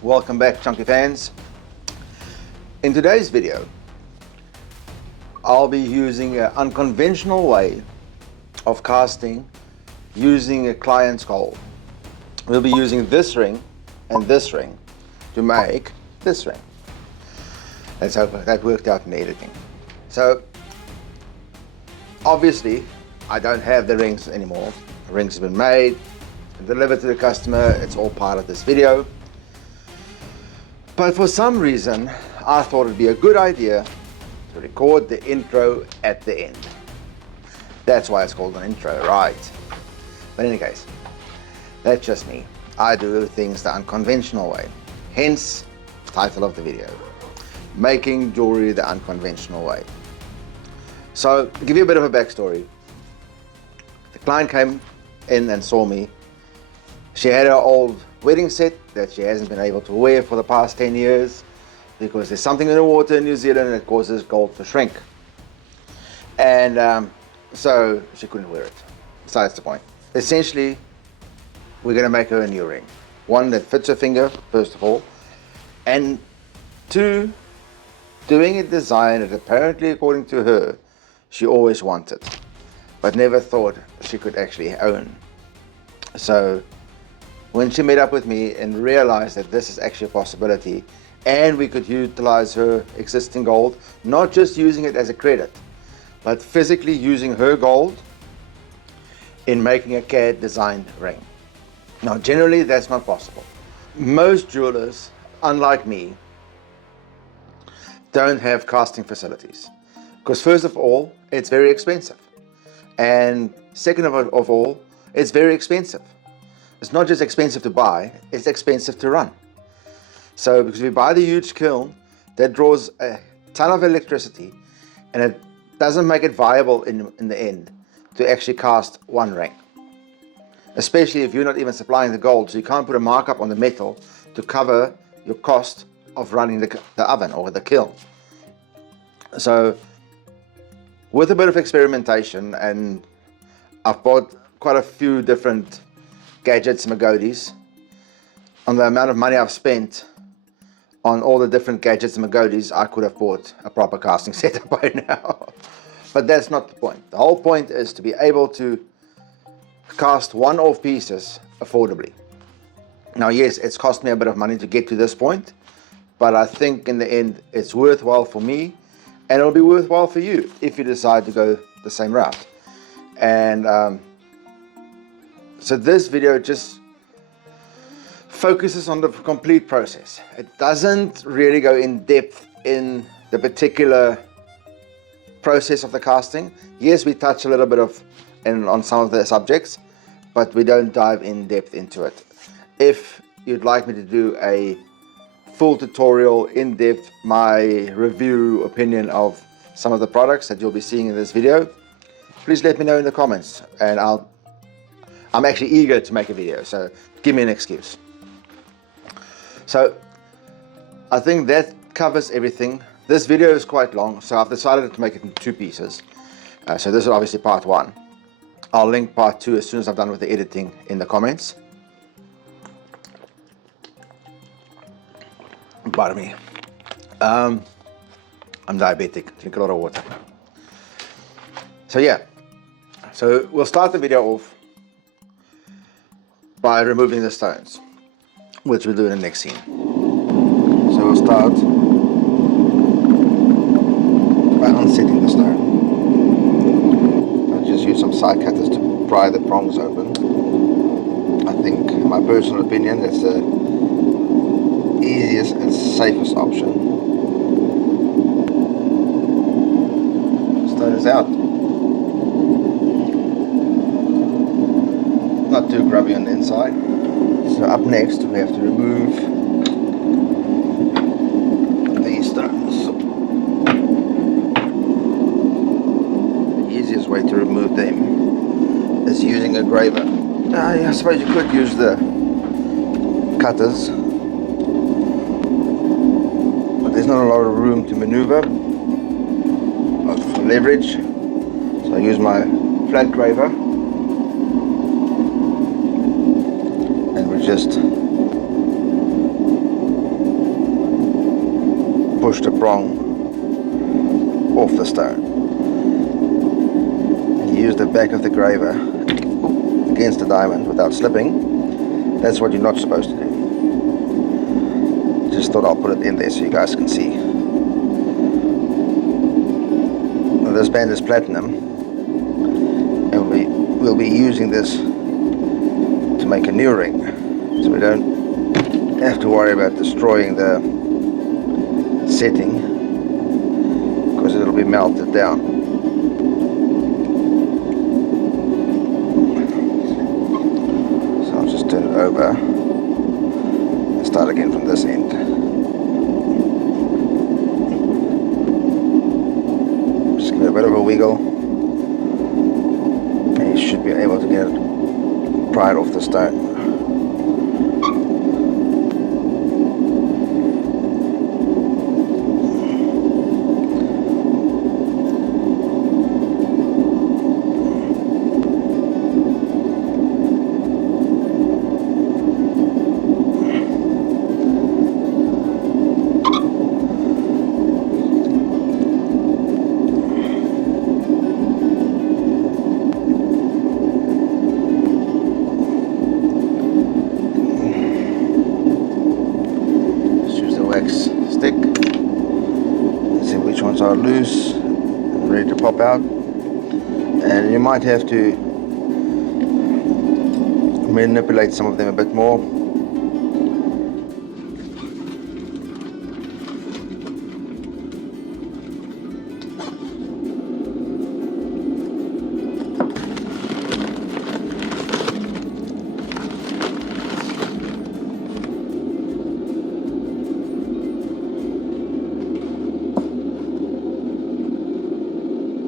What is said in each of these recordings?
Welcome back, chunky fans. In today's video, I'll be using an unconventional way of casting using a client's gold. We'll be using this ring and this ring to make this ring. That's how that worked out in the editing. So obviously I don't have the rings anymore. The rings have been made and delivered to the customer. It's all part of this video. But for some reason, I thought it'd be a good idea to record the intro at the end. That's why it's called an intro, right? But in any case, that's just me. I do things the unconventional way. Hence, the title of the video, Making Jewelry the Unconventional Way. So, to give you a bit of a backstory, the client came in and saw me. She had her old wedding set that she hasn't been able to wear for the past 10 years because there's something in the water in New Zealand that causes gold to shrink. And so she couldn't wear it. So that's the point. Essentially, we're going to make her a new ring. One that fits her finger, first of all. And two, doing a design that apparently, according to her, she always wanted, but never thought she could actually own. So when she met up with me and realized that this is actually a possibility and we could utilize her existing gold, not just using it as a credit, but physically using her gold in making a CAD designed ring. Now, generally that's not possible. Most jewelers, unlike me, don't have casting facilities because first of all, it's very expensive. And second of all, it's very expensive. It's not just expensive to buy, it's expensive to run. So because if you buy the huge kiln, that draws a ton of electricity and it doesn't make it viable in the end to actually cast one ring. Especially if you're not even supplying the gold, so you can't put a markup on the metal to cover your cost of running the oven or the kiln. So with a bit of experimentation, and I've bought quite a few different gadgets and magodis, on the amount of money I've spent on all the different gadgets and magodis, I could have bought a proper casting setup by now. But that's not the point. The whole point is to be able to cast one-off pieces affordably. Now yes, it's cost me a bit of money to get to this point, but I think in the end it's worthwhile for me, and it'll be worthwhile for you if you decide to go the same route. And so this video just focuses on the complete process. It doesn't really go in depth in the particular process of the casting. Yes, we touch a little bit on some of the subjects, but we don't dive in depth into it. If you'd like me to do a full tutorial, in depth, my review opinion of some of the products that you'll be seeing in this video, please let me know in the comments, and I'm actually eager to make a video, so give me an excuse. So I think that covers everything. This video is quite long, so I've decided to make it in two pieces. So this is obviously part one. I'll link part two as soon as I'm done with the editing in the comments. Pardon me. I'm diabetic, drink a lot of water. So yeah, so we'll start the video off by removing the stones, which we'll do in the next scene. So we'll start by unsetting the stone. I'll just use some side cutters to pry the prongs open. I think, in my personal opinion, that's the easiest and safest option. Stone is out. Not too grubby on the inside. So up next we have to remove these stones. The easiest way to remove them is using a graver. I suppose you could use the cutters, but there's not a lot of room to maneuver, of leverage, so I use my flat graver. And we're just push the prong off the stone. And use the back of the graver against the diamond without slipping. That's what you're not supposed to do. Just thought I'll put it in there so you guys can see. Now this band is platinum, and we'll be using this to make a new ring, so we don't have to worry about destroying the setting, because it'll be melted down. So I'll just turn it over and start again from this end. Just give it a bit of a wiggle, and you should be able to get it pried off the stone. Stick, see which ones are loose and ready to pop out, and you might have to manipulate some of them a bit more.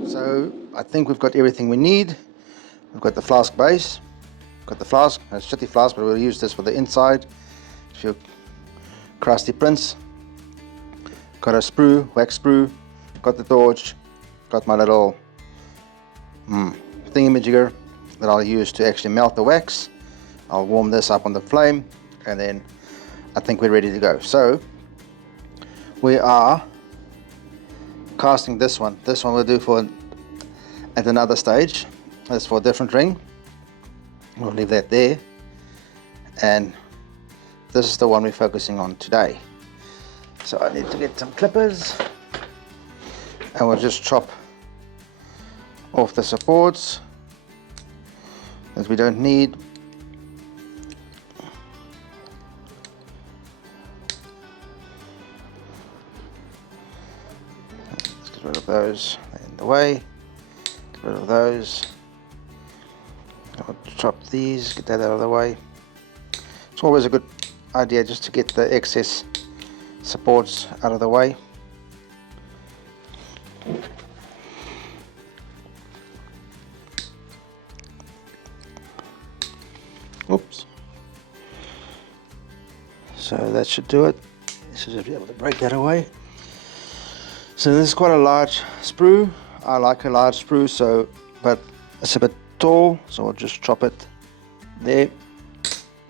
So I think we've got everything we need. We've got the flask base, got the flask, it's a shitty flask, but we'll use this for the inside. It's your crusty prints. Got a sprue, wax sprue, got the torch, got my little thingamajigger that I'll use to actually melt the wax. I'll warm this up on the flame, and then I think we're ready to go. So we are casting this one. This one we'll do for at another stage. That's for a different ring. We'll leave that there. And this is the one we're focusing on today. So I need to get some clippers, and we'll just chop off the supports that we don't need. Let's get rid of those, they're in the way. Get rid of those. I'll chop these, get that out of the way. It's always a good idea just to get the excess supports out of the way. Oops. So that should do it. Should be able to break that away. So this is quite a large sprue. I like a large sprue, but it's a bit tall, so we'll just chop it there.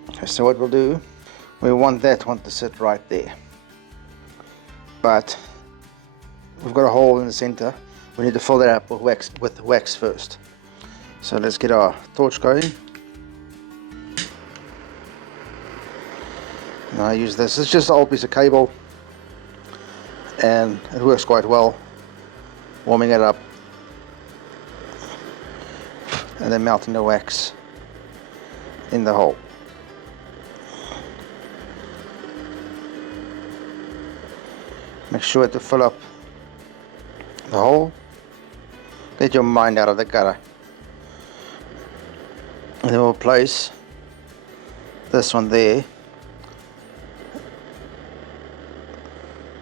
Okay, so what we'll do, we want that one to sit right there, but we've got a hole in the center. We need to fill that up with wax first. So let's get our torch going. And I use this. It's just an old piece of cable, and it works quite well. Warming it up and then melting the wax in the hole. Make sure to fill up the hole. Get your mind out of the gutter. And then we'll place this one there.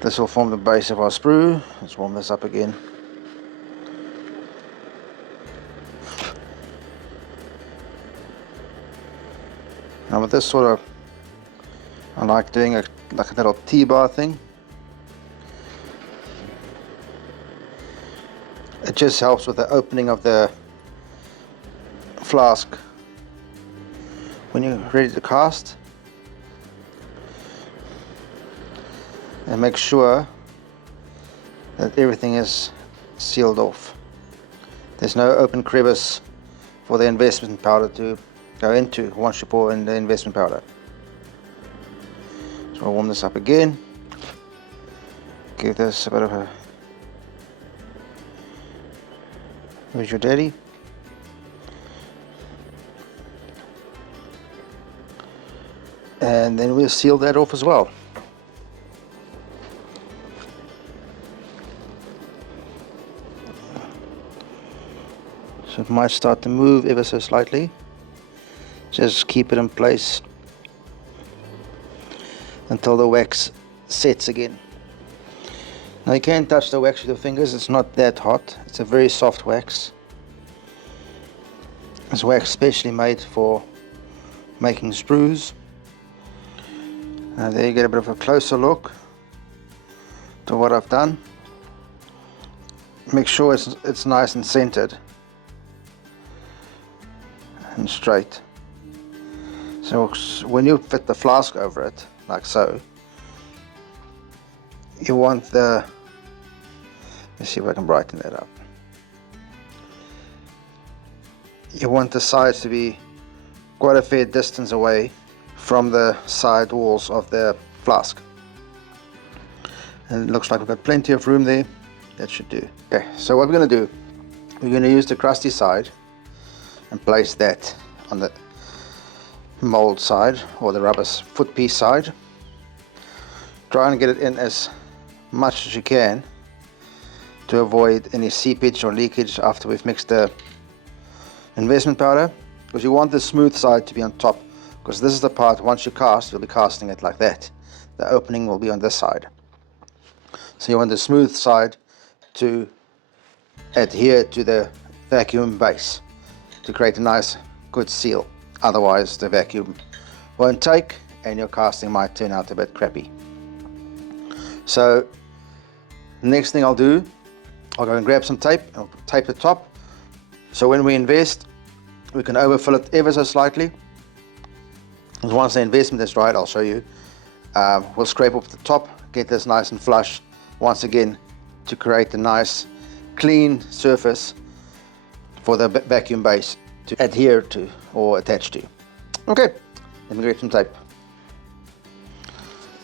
This will form the base of our sprue. Let's warm this up again. Now with this sort of, I like doing like a little T-bar thing. It just helps with the opening of the flask when you're ready to cast. And make sure that everything is sealed off. There's no open crevice for the investment powder to go into once you pour in the investment powder. So I'll warm this up again, give this a bit of a, where's your daddy? And then we'll seal that off as well. So it might start to move ever so slightly. Just keep it in place until the wax sets again. Now you can touch the wax with your fingers, it's not that hot. It's a very soft wax. It's wax specially made for making sprues. Now there you get a bit of a closer look to what I've done. Make sure it's nice and centered and straight. So when you fit the flask over it, like so, you want the, let's see if I can brighten that up. You want the sides to be quite a fair distance away from the side walls of the flask. And it looks like we've got plenty of room there. That should do. Okay, so what we're going to do, we're going to use the crusty side and place that on the mold side or the rubber foot piece side. Try and get it in as much as you can to avoid any seepage or leakage after we've mixed the investment powder, because you want the smooth side to be on top, because this is the part once you cast, you'll be casting it like that. The opening will be on this side. So you want the smooth side to adhere to the vacuum base to create a nice good seal. Otherwise the vacuum won't take and your casting might turn out a bit crappy. So the next thing I'll do, I'll go and grab some tape and I'll tape the top, so when we invest we can overfill it ever so slightly. And once the investment is right, I'll show you, we'll scrape off the top, get this nice and flush once again to create a nice clean surface for the vacuum base to adhere to or attach to. Okay, let me grab some tape.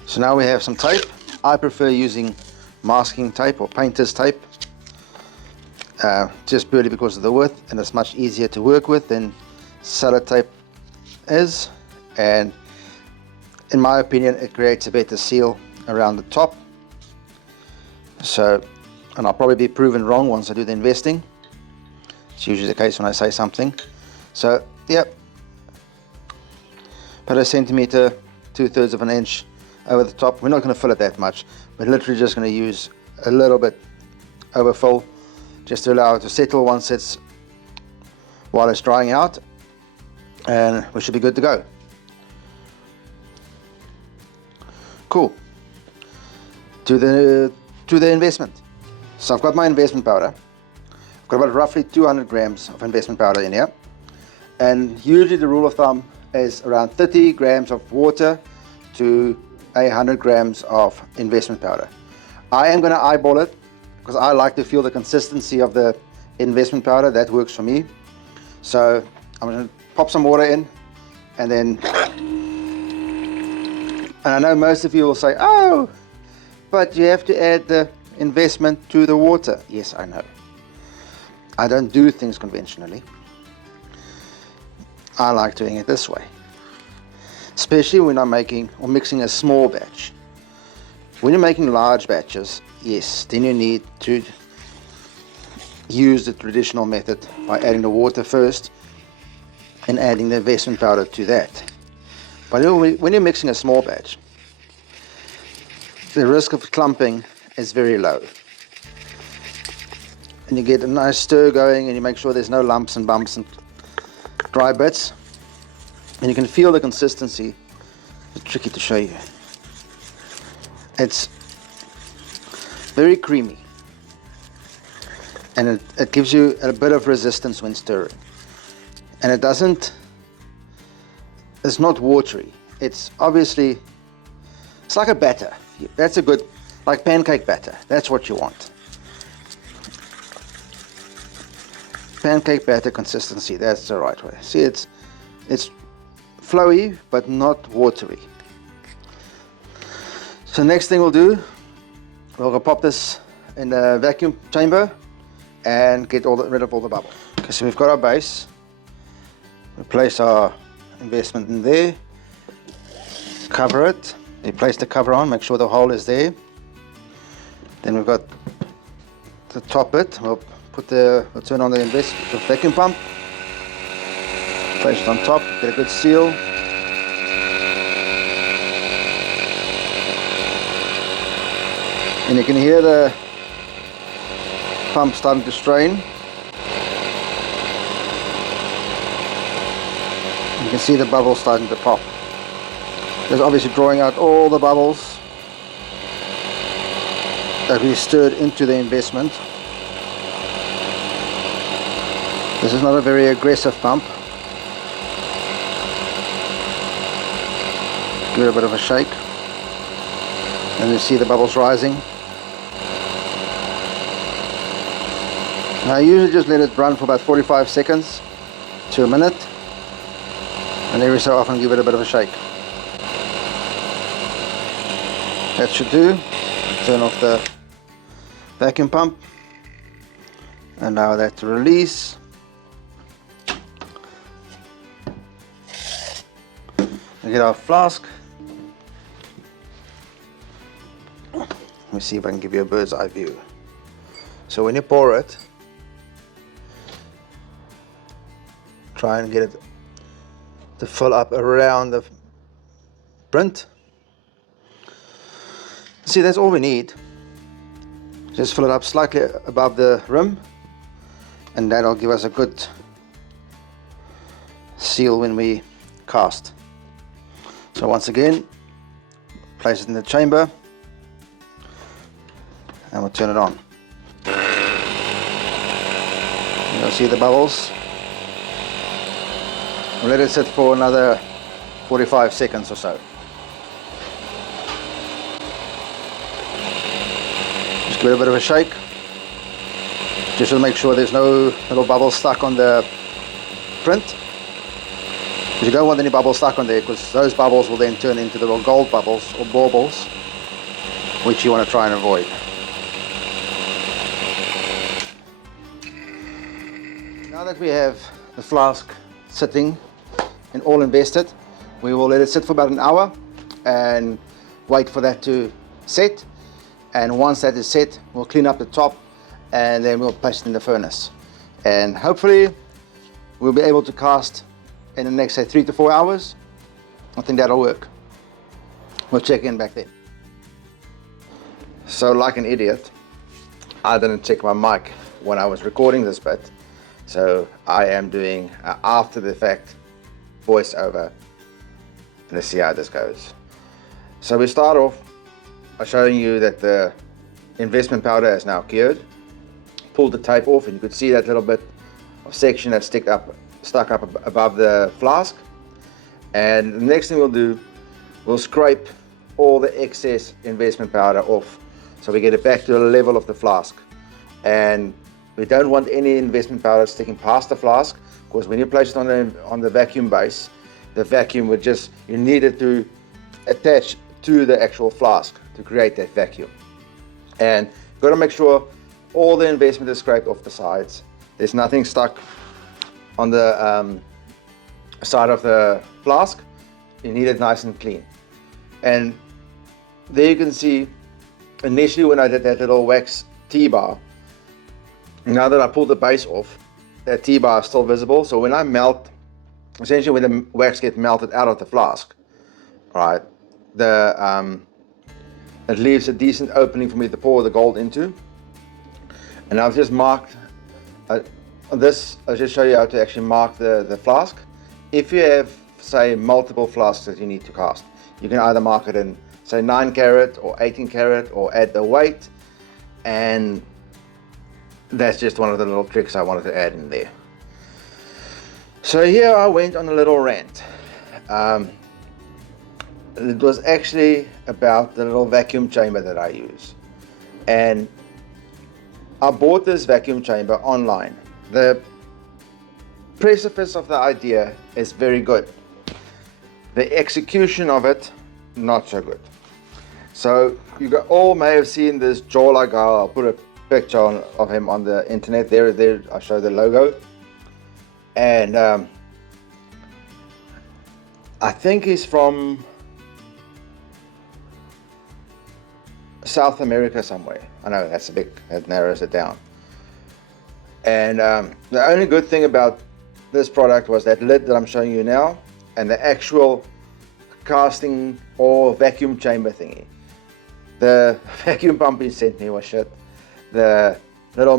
So now we have some tape. I prefer using masking tape or painter's tape, just purely because of the width, and it's much easier to work with than sellotape is, and in my opinion it creates a better seal around the top. So, and I'll probably be proven wrong once I do the investing. It's usually the case when I say something. So yep, about a centimeter, 2/3 of an inch over the top. We're not going to fill it that much, we're literally just going to use a little bit overfill just to allow it to settle while it's drying out, and we should be good to go. Cool. To the investment. So I've got my investment powder. I've got about roughly 200 grams of investment powder in here, and usually the rule of thumb is around 30 grams of water to 100 grams of investment powder. I am going to eyeball it because I like to feel the consistency of the investment powder. That works for me. So I'm going to pop some water in, and then, and I know most of you will say, oh, but you have to add the investment to the water. Yes, I know. I don't do things conventionally. I like doing it this way, especially when I'm making or mixing a small batch. When you're making large batches, yes, then you need to use the traditional method by adding the water first and adding the investment powder to that. But when you're mixing a small batch, the risk of clumping is very low. And you get a nice stir going, and you make sure there's no lumps and bumps and dry bits. And you can feel the consistency. It's tricky to show you. It's very creamy, and it gives you a bit of resistance when stirring, and it's not watery. It's like a batter. That's a good, like pancake batter. That's what you want. pancake batter consistency. That's the right way. See, it's flowy but not watery. So next thing we'll do, we'll pop this in the vacuum chamber and get rid of all the bubbles. Okay, so we've got our base. We place our investment in there, cover it. We place the cover on, make sure the hole is there. Then we've got to top it. We'll turn on the vacuum pump, place it on top, get a good seal. And you can hear the pump starting to strain. You can see the bubbles starting to pop. It's obviously drawing out all the bubbles that we stirred into the investment. This is not a very aggressive pump. Give it a bit of a shake, and you see the bubbles rising. Now I usually just let it run for about 45 seconds to a minute, and every so often give it a bit of a shake. That should do. Turn off the vacuum pump, allow that to release. We get our flask. Let me see if I can give you a bird's eye view. So when you pour it, try and get it to fill up around the print. See, that's all we need. Just fill it up slightly above the rim, and that'll give us a good seal when we cast. So once again, place it in the chamber, and we'll turn it on. You'll see the bubbles. We'll let it sit for another 45 seconds or so. Just give it a bit of a shake, just to make sure there's no little bubbles stuck on the print. Because you don't want any bubbles stuck on there, because those bubbles will then turn into little gold bubbles or baubles, which you want to try and avoid. Now that we have the flask sitting and all invested, we will let it sit for about an hour and wait for that to set. And once that is set, we'll clean up the top and then we'll place it in the furnace. And hopefully we'll be able to cast in the next, say, 3 to 4 hours. I think that'll work. We'll check in back then. So like an idiot, I didn't check my mic when I was recording this bit. So I am doing after the fact voiceover, and let's see how this goes. So we start off by showing you that the investment powder is now cured. Pulled the tape off, and you could see that little bit of section that stuck up above the flask. And the next thing we'll do, we'll scrape all the excess investment powder off, so we get it back to the level of the flask. And we don't want any investment powder sticking past the flask, because when you place it on the vacuum base, the vacuum would just, you need it to attach to the actual flask to create that vacuum. And you've got to make sure all the investment is scraped off the sides. There's nothing stuck on the side of the flask. You need it nice and clean. And there you can see, initially when I did that little wax T-bar, now that I pulled the base off, that T-bar is still visible. So when I melt, essentially when the wax gets melted out of the flask, right, it leaves a decent opening for me to pour the gold into. And I've just marked this. I'll just show you how to actually mark the flask. If you have, say, multiple flasks that you need to cast, you can either mark it in, say, 9 carat or 18 carat, or add the weight. And that's just one of the little tricks I wanted to add in there. So here I went on a little rant. It was actually about the little vacuum chamber that I use. And I bought this vacuum chamber online. The precipice of the idea is very good. The execution of it, not so good. So you all may have seen this Jola guy. I'll put a picture of him on the internet. There, I'll show the logo. And I think he's from South America somewhere. I know that narrows it down. And the only good thing about this product was that lid that I'm showing you now, and the actual casting or vacuum chamber thingy. The vacuum pump he sent me was shit. The little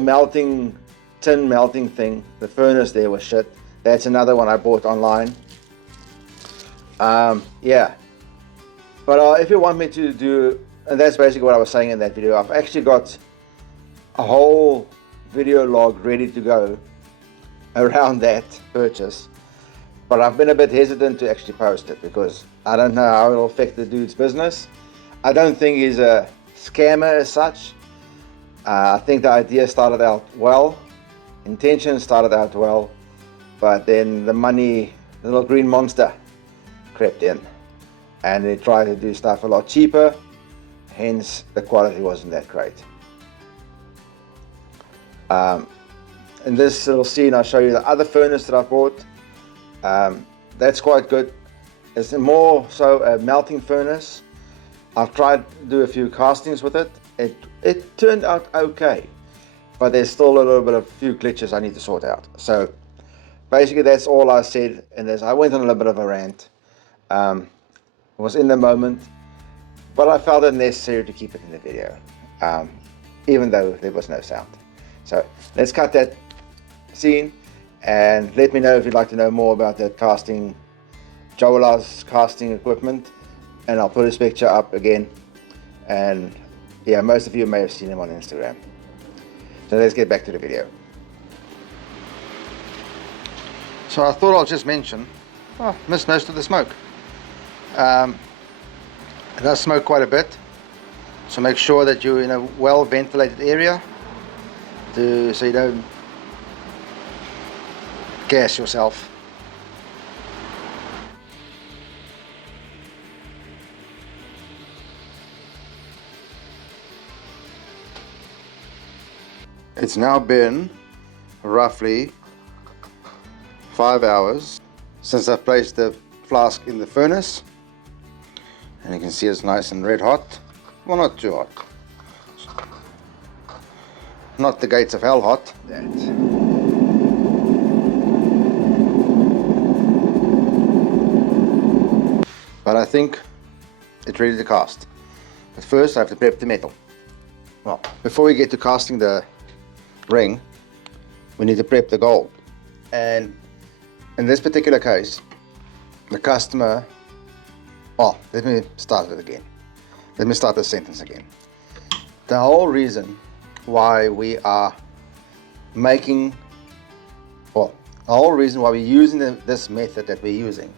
tin melting thing, the furnace there was shit. That's another one I bought online. Yeah. But if you want me to do, and that's basically what I was saying in that video, I've actually got a whole video log ready to go around that purchase. But I've been a bit hesitant to actually post it because I don't know how it'll affect the dude's business. I don't think he's a scammer as such. I think the idea started out well, intention started out well, but then the money, the little green monster, crept in, and they tried to do stuff a lot cheaper. Hence, the quality wasn't that great. In this little scene, I'll show you the other furnace that I bought. That's quite good. It's more so a melting furnace. I've tried to do a few castings with it. It turned out okay, but there's still a little bit of few glitches I need to sort out. So basically that's all I said in this. I went on a little bit of a rant. It was in the moment, but I felt it necessary to keep it in the video, even though there was no sound. So let's cut that scene and let me know if you'd like to know more about that casting, Jola's casting equipment, and I'll put his picture up again. And yeah, most of you may have seen him on Instagram. So let's get back to the video. So I thought I'll just mention, missed most of the smoke. It does smoke quite a bit, so make sure that you're in a well ventilated area so you don't gas yourself. It's now been roughly 5 hours since I've placed the flask in the furnace, and you can see it's nice and red hot. Well, not too hot, not the gates of hell hot. But I think it's ready to cast. But first I have to prep the metal. Well, before we get to casting the ring, we need to prep the gold. And in this particular case, the customer, let me start it again. Let me start the sentence again. The whole reason why we are making, the whole reason why we're using this method that we're using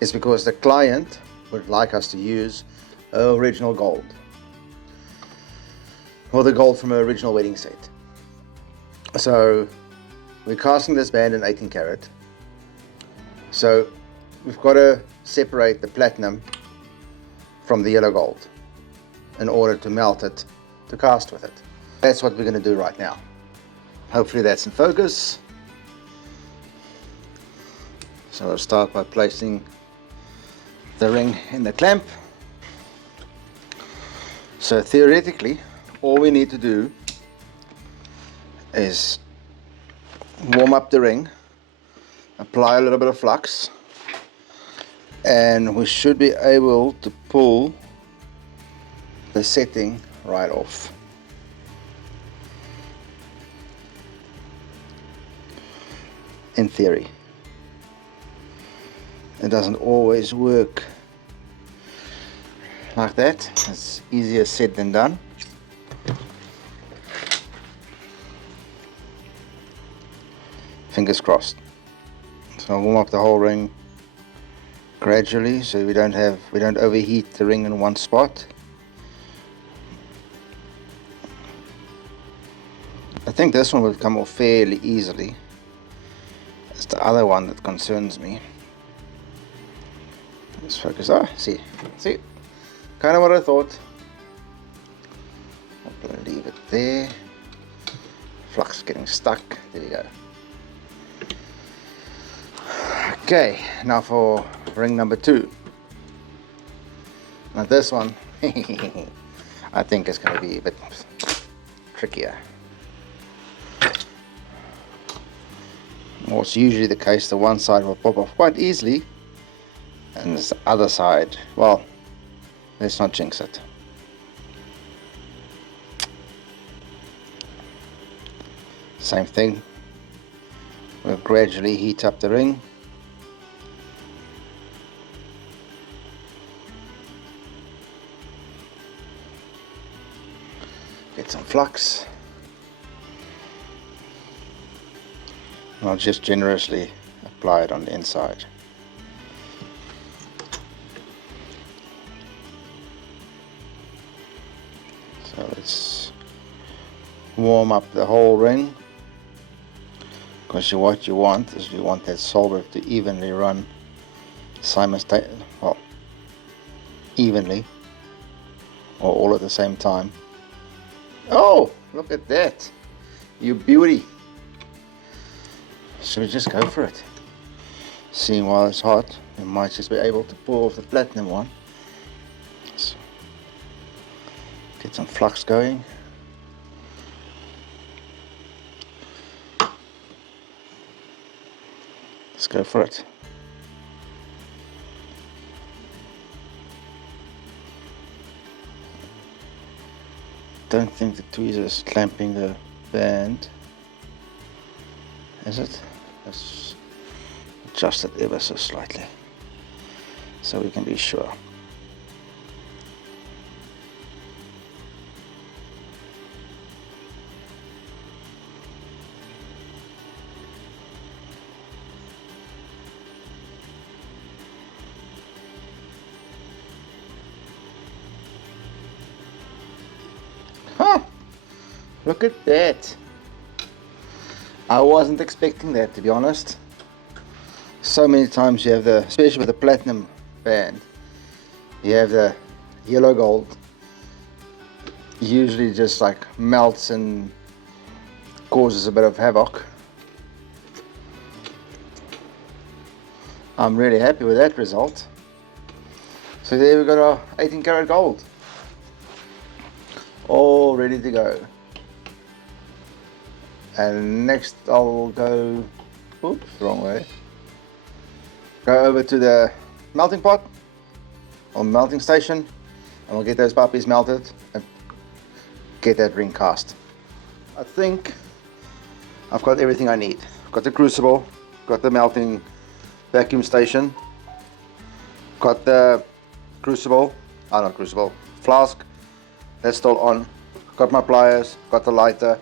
is because the client would like us to use original gold, or the gold from an original wedding set. So we're casting this band in 18 karat. So we've got to separate the platinum from the yellow gold in order to melt it, to cast with it. That's what we're going to do right now. Hopefully that's in focus. So I'll start by placing the ring in the clamp. So theoretically, all we need to do is warm up the ring, apply a little bit of flux, and we should be able to pull the setting right off. In theory. It doesn't always work like that. It's easier said than done. Fingers crossed. So I'll warm up the whole ring gradually so we don't overheat the ring in one spot. I think this one will come off fairly easily. It's the other one that concerns me. Let's focus. Ah, see, kind of what I thought. I'm gonna leave it there. Flux getting stuck. There you go. Okay, now for ring number 2. Now this one, I think it's going to be a bit trickier. What's usually the case, the one side will pop off quite easily, and the other side, well, let's not jinx it. Same thing, we'll gradually heat up the ring. Get some flux. And I'll just generously apply it on the inside. So let's warm up the whole ring, because what you want is you want that solder to evenly run simultaneously, well, evenly, or all at the same time. Oh, look at that, you beauty. Should we just go for it? Seeing while it's hot, we might just be able to pull off the platinum one. So, get some flux going. Let's go for it. Don't think the tweezer is clamping the band, is it? Let's adjust it ever so slightly so we can be sure. Huh, look at that. I wasn't expecting that, to be honest. So many times you have the, especially with the platinum band, you have the yellow gold, usually just like melts and causes a bit of havoc. I'm really happy with that result. So there we got our 18 karat gold, all ready to go. And next I'll go, oops, wrong way, go over to the melting pot or melting station, and we'll get those puppies melted and get that ring cast. I think I've got everything I need. Got the crucible, got the melting vacuum station, got the crucible, not crucible, flask, that's still on, got my pliers, got the lighter,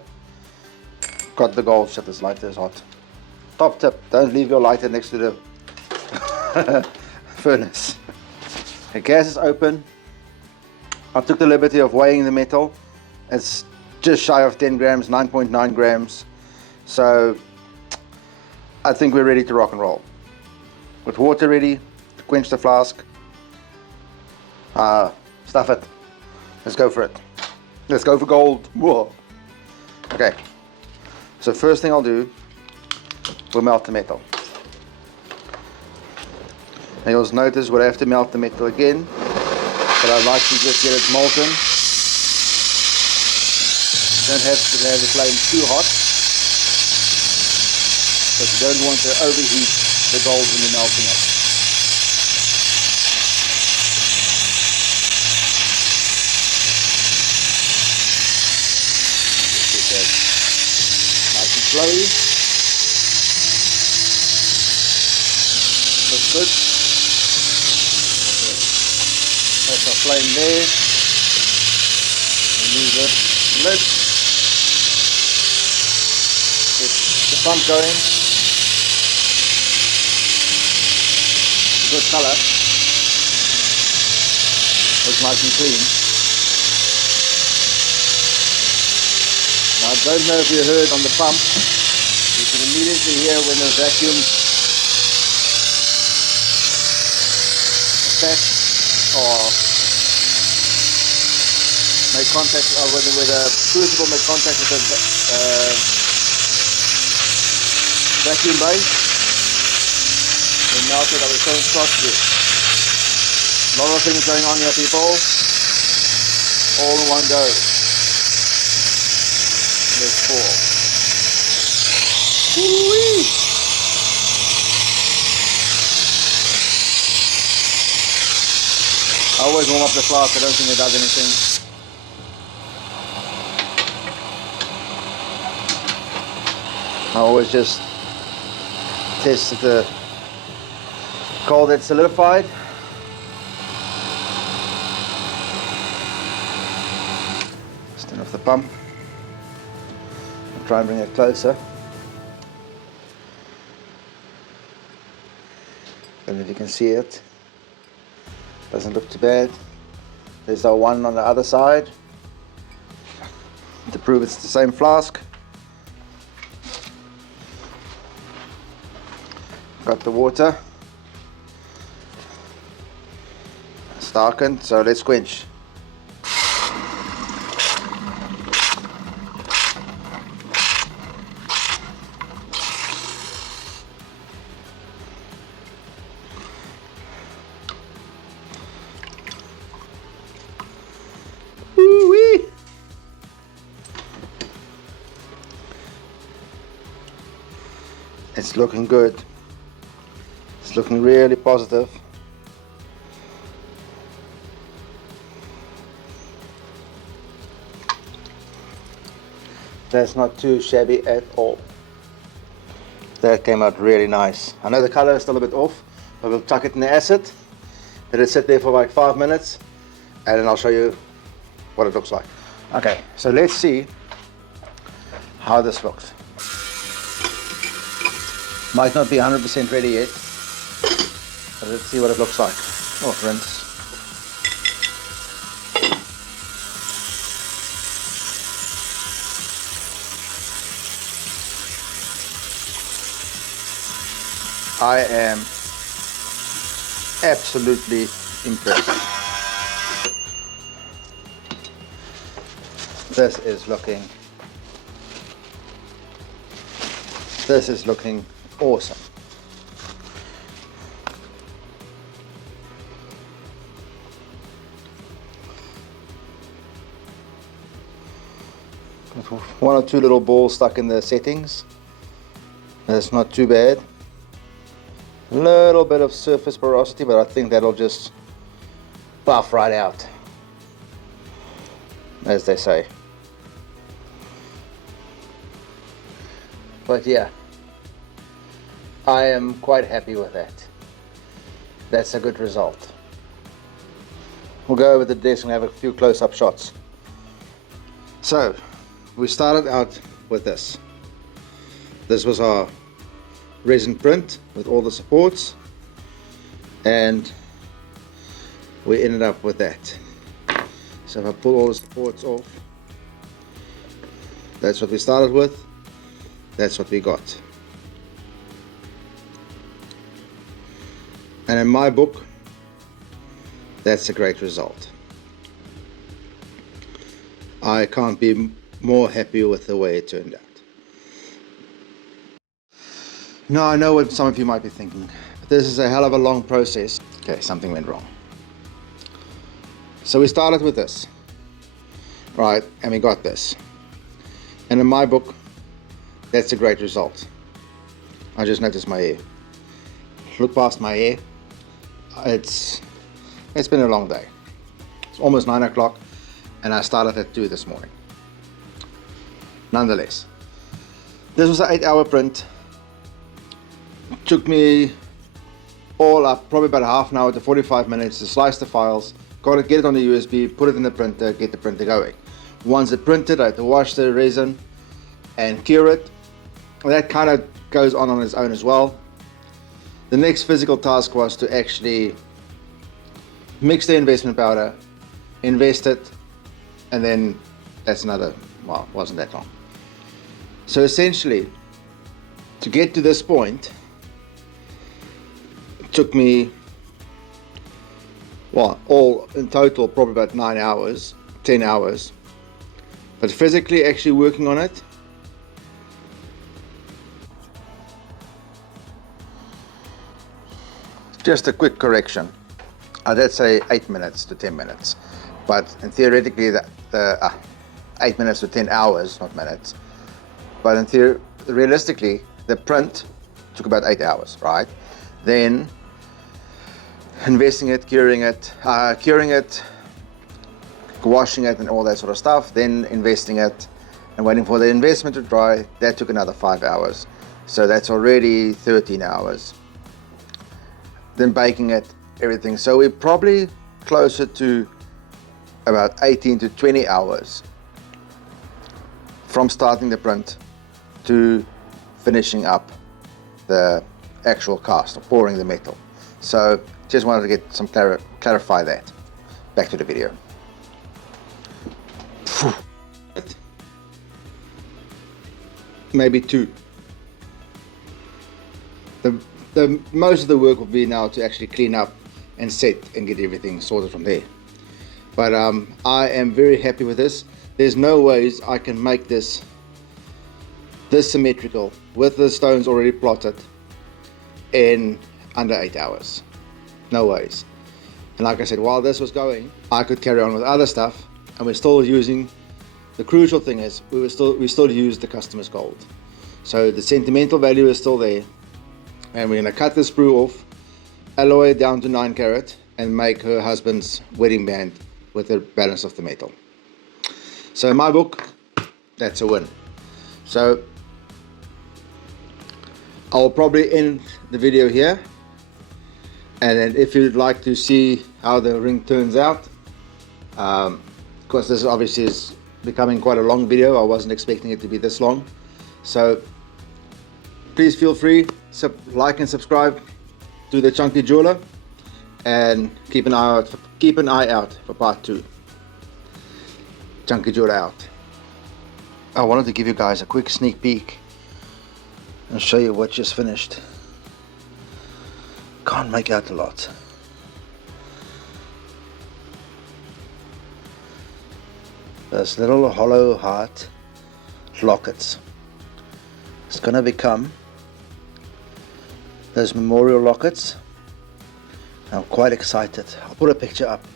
got the gold. Shit, this lighter is hot. Top tip, don't leave your lighter next to the furnace. The gas is open. I took the liberty of weighing the metal. It's just shy of 10 grams, 9.9 grams. So I think we're ready to rock and roll. With water ready to quench the flask. Stuff it. Let's go for it. Let's go for gold. Whoa. Okay. So first thing I'll do, we'll melt the metal. And you'll notice we'll have to melt the metal again, but I like to just get it molten. Don't have to have the flame too hot, because you don't want to overheat the gold when you're melting it. Slowly. That's good. That's our flame there. Remove the lid. Get the pump going. Good colour. Looks nice and clean. Now, I don't know if you heard on the pump, You can immediately hear when the vacuum attacks or make contact, or where the crucible make contact with the vacuum base. It melted. I was showing shots to you. A lot of things going on here, people. All in one go. There's 4. Woo-wee! I always warm up the flask. I don't think it does anything. I always just test the coal that's solidified. Turn off the pump. I'll try and bring it closer. And if you can see it, doesn't look too bad. There's our one on the other side to prove it's the same flask. Got the water. It's darkened, so let's quench. Woo-wee! It's looking good. It's looking really positive. That's not too shabby at all. That came out really nice. I know the color is still a bit off, but we'll chuck it in the acid. Let it sit there for like 5 minutes, and then I'll show you what it looks like. Okay, so let's see how this looks. Might not be 100% ready yet, but let's see what it looks like. Oh, rinse. I am absolutely impressed. This is looking awesome. One or two little balls stuck in the settings. That's not too bad. A little bit of surface porosity, but I think that'll just buff right out, as they say. But yeah, I am quite happy with that. That's a good result. We'll go over the desk and have a few close-up shots. So, we started out with this. This was our resin print with all the supports, and we ended up with that. So if I pull all the supports off, that's what we started with, that's what we got. And in my book, that's a great result. I can't be more happy with the way it turned out. Now I know what some of you might be thinking. This is a hell of a long process. Okay, something went wrong. So we started with this, right, and we got this. And in my book, that's a great result. I just noticed my hair. Look past my hair. It's been a long day. It's almost 9 o'clock, and I started at 2 this morning. Nonetheless, this was an 8-hour print. Took me all up probably about half an hour to 45 minutes to slice the files, get it on the USB, put it in the printer, get the printer going. Once it printed, I had to wash the resin and cure it. That kind of goes on its own as well. The next physical task was to actually mix the investment powder, invest it, and then that's another, well, it wasn't that long. So essentially, to get to this point, it took me, well, all in total probably about 9 hours, 10 hours. But physically actually working on it, just a quick correction. I did say 8 minutes to 10 minutes, but theoretically the 8 minutes to 10 hours, not minutes. But in theory, realistically, the print took about 8 hours, right? Then investing it, curing it, washing it and all that sort of stuff, then investing it and waiting for the investment to dry, that took another 5 hours. So that's already 13 hours. Then baking it, everything. So we're probably closer to about 18 to 20 hours from starting the print to finishing up the actual cast or pouring the metal. So just wanted to get some clarify that. Back to the video. Maybe 2. The most of the work will be now to actually clean up and set and get everything sorted from there. But I am very happy with this. There's no ways I can make this symmetrical with the stones already plotted in under 8 hours. No ways. And like I said, while this was going, I could carry on with other stuff, and we're still using, the crucial thing is we still use the customer's gold. So the sentimental value is still there, and we're going to cut the sprue off, alloy down to 9 carat, and make her husband's wedding band with the balance of the metal. So in my book, that's a win. So I'll probably end the video here, and then if you'd like to see how the ring turns out, of course this obviously is becoming quite a long video. I wasn't expecting it to be this long, so please feel free to like and subscribe to the Chunky Jeweler, and keep an eye out for part 2. Chunky Jeweler out. I wanted to give you guys a quick sneak peek and show you what just finished. Can't make out a lot. This little hollow heart lockets. It's gonna become those memorial lockets. I'm quite excited. I'll put a picture up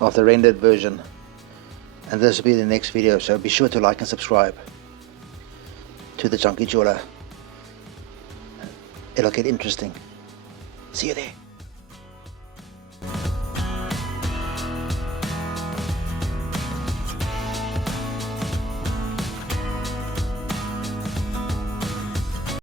of the rendered version, and this will be the next video, so be sure to like and subscribe to the Chunky Jeweler. It'll get interesting. See you there.